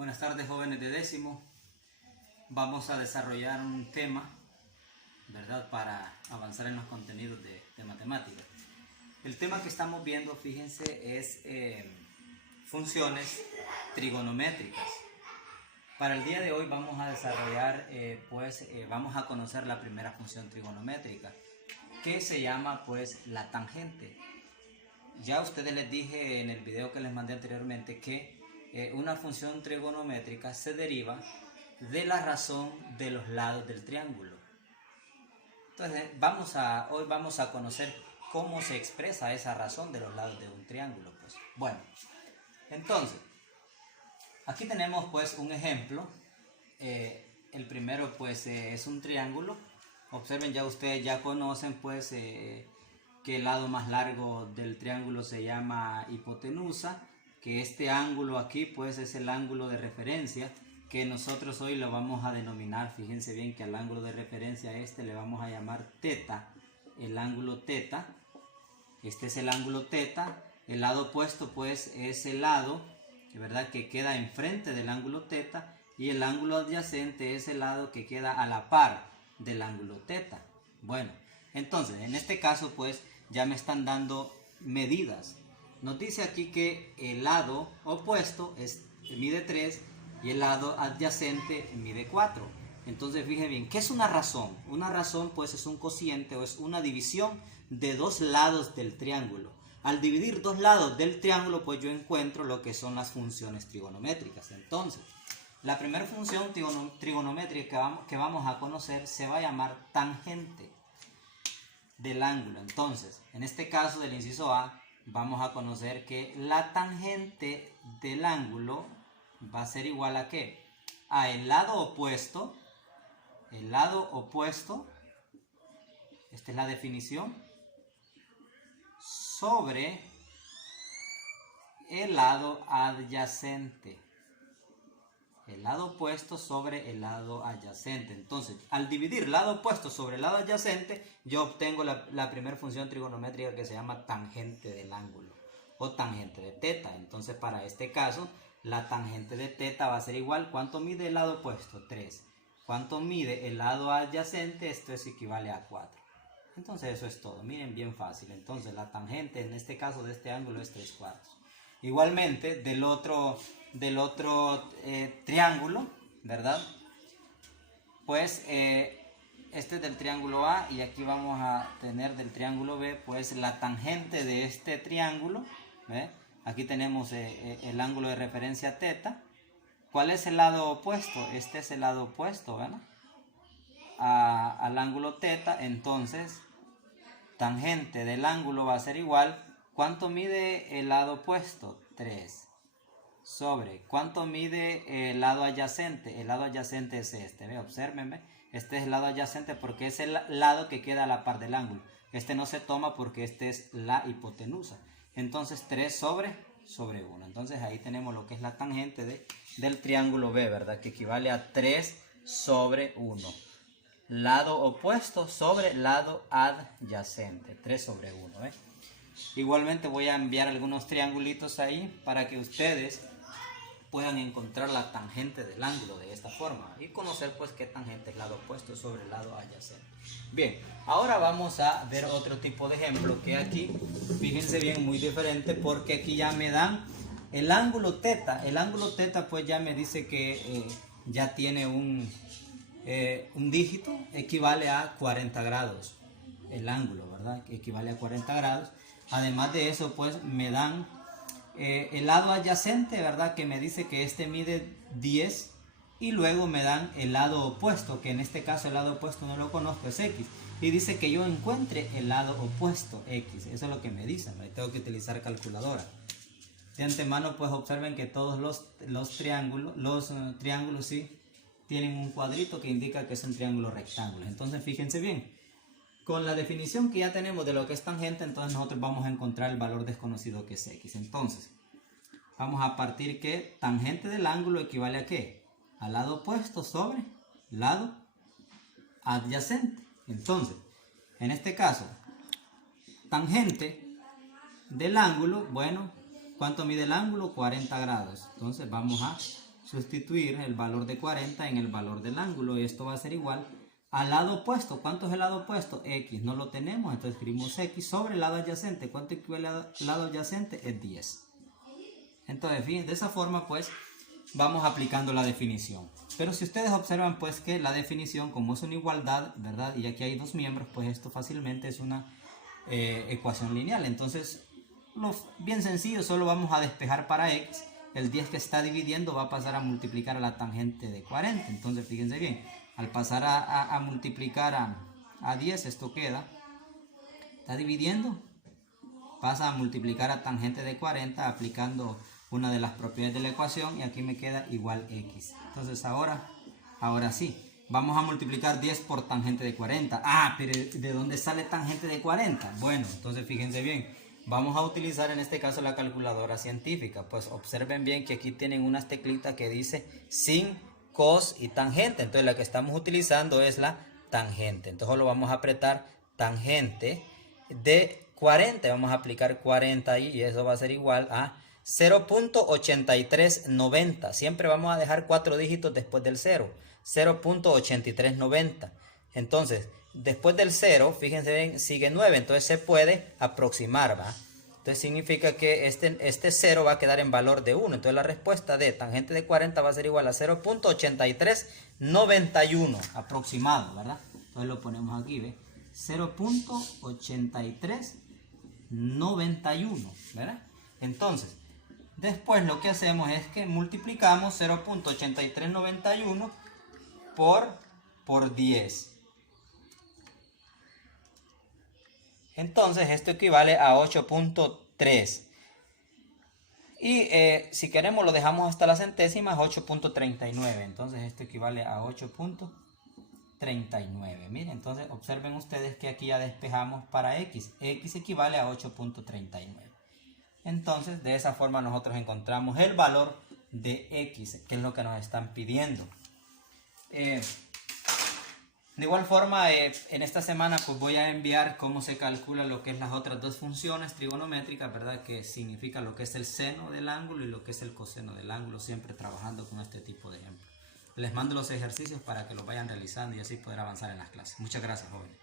Buenas tardes, jóvenes de décimo. Vamos a desarrollar un tema, ¿verdad?, para avanzar en los contenidos de matemáticas. El tema que estamos viendo, fíjense, es funciones trigonométricas. Para el día de hoy vamos a desarrollar, vamos a conocer la primera función trigonométrica, que se llama la tangente. Ya a ustedes les dije en el video que les mandé anteriormente que una función trigonométrica se deriva de la razón de los lados del triángulo. Entonces hoy vamos a conocer cómo se expresa esa razón de los lados de un triángulo. Bueno, entonces aquí tenemos un ejemplo. El primero es un triángulo. Observen, ya ustedes ya conocen que el lado más largo del triángulo se llama hipotenusa, que este ángulo aquí es el ángulo de referencia, que nosotros hoy lo vamos a denominar, fíjense bien que al ángulo de referencia le vamos a llamar teta, el ángulo teta. Este es el ángulo teta. El lado opuesto es el lado, ¿verdad?, que queda enfrente del ángulo teta, y el ángulo adyacente es el lado que queda a la par del ángulo teta. Bueno, entonces en este caso ya me están dando medidas. Nos dice aquí que el lado opuesto mide 3 y el lado adyacente mide 4. Entonces fíjense bien, ¿qué es una razón? Una razón es un cociente o es una división de dos lados del triángulo. Al dividir dos lados del triángulo yo encuentro lo que son las funciones trigonométricas. Entonces la primera función trigonométrica que vamos a conocer se va a llamar tangente del ángulo. Entonces, en este caso del inciso A, vamos a conocer que la tangente del ángulo va a ser igual a ¿qué? A el lado opuesto, esta es la definición, sobre el lado adyacente. El lado opuesto sobre el lado adyacente. Entonces, al dividir lado opuesto sobre el lado adyacente, yo obtengo la primera función trigonométrica que se llama tangente del ángulo o tangente de teta. Entonces, para este caso, la tangente de teta va a ser igual. ¿Cuánto mide el lado opuesto? 3. ¿Cuánto mide el lado adyacente? Esto equivale a 4. Entonces, eso es todo. Miren, bien fácil. Entonces, la tangente en este caso de este ángulo es 3/4. Igualmente, del otro triángulo, ¿verdad? Este es del triángulo A, y aquí vamos a tener del triángulo B, la tangente de este triángulo, ¿ve? Aquí tenemos el ángulo de referencia teta. ¿Cuál es el lado opuesto? Este es el lado opuesto, ¿verdad?, al ángulo teta. Entonces, tangente del ángulo va a ser igual. ¿Cuánto mide el lado opuesto? 3. Sobre, ¿cuánto mide el lado adyacente? El lado adyacente es este, ¿ve? Obsérvenme, este es el lado adyacente porque es el lado que queda a la par del ángulo. Este no se toma porque este es la hipotenusa. Entonces 3 sobre 1. Entonces ahí tenemos lo que es la tangente del triángulo B, ¿verdad?, que equivale a 3 sobre 1. Lado opuesto sobre lado adyacente, 3 sobre 1, ¿ve? Igualmente voy a enviar algunos triangulitos ahí para que ustedes puedan encontrar la tangente del ángulo de esta forma y conocer qué tangente es el lado opuesto sobre el lado adyacente. Bien, ahora vamos a ver otro tipo de ejemplo que aquí, fíjense bien, muy diferente, porque aquí ya me dan el ángulo teta. El ángulo teta ya me dice que ya tiene un dígito, equivale a 40 grados. El ángulo, ¿verdad?, que equivale a 40 grados. Además de eso, me dan el lado adyacente, ¿verdad?, que me dice que este mide 10, y luego me dan el lado opuesto, que en este caso el lado opuesto no lo conozco, es X, y dice que yo encuentre el lado opuesto X. Eso es lo que me dicen, ¿no? Y tengo que utilizar calculadora. De antemano, observen que todos los triángulos sí tienen un cuadrito que indica que es un triángulo rectángulo. Entonces, fíjense bien. Con la definición que ya tenemos de lo que es tangente, entonces nosotros vamos a encontrar el valor desconocido que es X. Entonces, vamos a partir que tangente del ángulo equivale a ¿qué? Al lado opuesto sobre lado adyacente. Entonces, en este caso, tangente del ángulo, ¿cuánto mide el ángulo? 40 grados. Entonces, vamos a sustituir el valor de 40 en el valor del ángulo. Y esto va a ser igual al lado opuesto. ¿Cuánto es el lado opuesto? X. No lo tenemos, entonces escribimos X sobre el lado adyacente. ¿Cuánto equivale al lado adyacente? Es 10. Entonces, fíjense, de esa forma, pues, vamos aplicando la definición. Pero si ustedes observan, pues, que la definición, como es una igualdad, ¿verdad? Y aquí hay dos miembros, pues esto fácilmente es una ecuación lineal. Entonces, bien sencillo, solo vamos a despejar para X. El 10 que está dividiendo va a pasar a multiplicar a la tangente de 40. Entonces, fíjense bien, al pasar a multiplicar a 10, esto queda, está dividiendo, pasa a multiplicar a tangente de 40 aplicando una de las propiedades de la ecuación y aquí me queda igual X. Entonces ahora sí, vamos a multiplicar 10 por tangente de 40. Ah, pero ¿de dónde sale tangente de 40? Bueno, entonces fíjense bien, vamos a utilizar en este caso la calculadora científica. Pues observen bien que aquí tienen unas teclitas que dice sin, cos y tangente. Entonces la que estamos utilizando es la tangente. Entonces lo vamos a apretar tangente de 40. Vamos a aplicar 40 ahí y eso va a ser igual a 0.8390. Siempre vamos a dejar 4 dígitos después del 0. 0.8390. Entonces, después del 0, fíjense bien, sigue 9. Entonces se puede aproximar, ¿va? Entonces significa que este 0 va a quedar en valor de 1. Entonces la respuesta de tangente de 40 va a ser igual a 0.8391. Aproximado, ¿verdad? Entonces lo ponemos aquí, ¿ve? 0.8391, ¿verdad? Entonces, después lo que hacemos es que multiplicamos 0.8391 por 10. Entonces esto equivale a 8.3. Y si queremos lo dejamos hasta las centésimas, 8.39. Entonces esto equivale a 8.39. Miren, entonces observen ustedes que aquí ya despejamos para X. X equivale a 8.39. Entonces, de esa forma nosotros encontramos el valor de X, que es lo que nos están pidiendo. De igual forma, en esta semana pues voy a enviar cómo se calcula lo que es las otras dos funciones trigonométricas, ¿verdad? Que significa lo que es el seno del ángulo y lo que es el coseno del ángulo, siempre trabajando con este tipo de ejemplos. Les mando los ejercicios para que los vayan realizando y así poder avanzar en las clases. Muchas gracias, jóvenes.